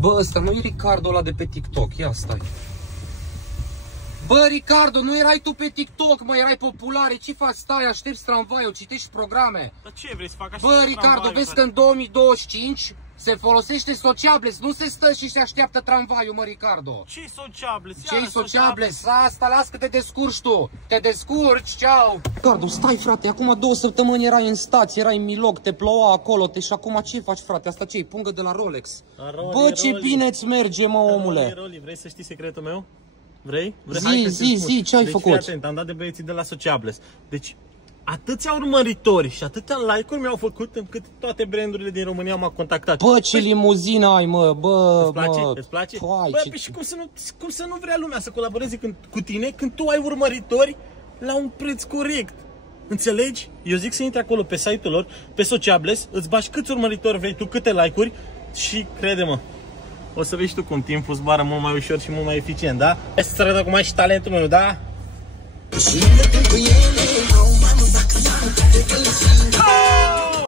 Bă, ăsta nu e Ricardo ăla de pe TikTok, ia stai. Bă, Ricardo, nu erai tu pe TikTok, mă, erai populare, ce faci? Stai, aștepți tramvaiul, citești programe. Dar ce vrei să fac așa? Bă, Ricardo, vezi că în 2025 se folosește sociables, nu se stă și se așteaptă tramvaiul, mă, Ricardo. Ce-i sociables? Ce-i sociables? Asta, las că te descurci tu. Te descurci, ceau. Ricardo, stai, frate, acum 2 săptămâni erai în stație, erai în Milog, te ploua acolo, și acum ce faci, frate? Asta ce-i? Pungă de la Rolex. Bă, ce bine îți merge, mă, omule. Vrei să știi secretul meu? Vrei? Zi, ce ai făcut? Deci, atent, am dat de băieții de la Sociables. Deci, atâția urmăritori și atâtea like-uri mi-au făcut încât toate brandurile din România m-au contactat. Bă, ce limuzină ai, mă, bă, Îți place? mă. Îți place? Hai, bă, și cum să nu vrea lumea să colaboreze cu tine când tu ai urmăritori la un preț corect? Înțelegi? Eu zic să intri acolo pe site-ul lor, pe Sociables, îți bagi câți urmăritori vrei tu, câte like-uri și crede-mă, o să vezi tu cum timpul zboară mult mai ușor și mult mai eficient, da? Hai să-ți arăt acum și talentul meu, da?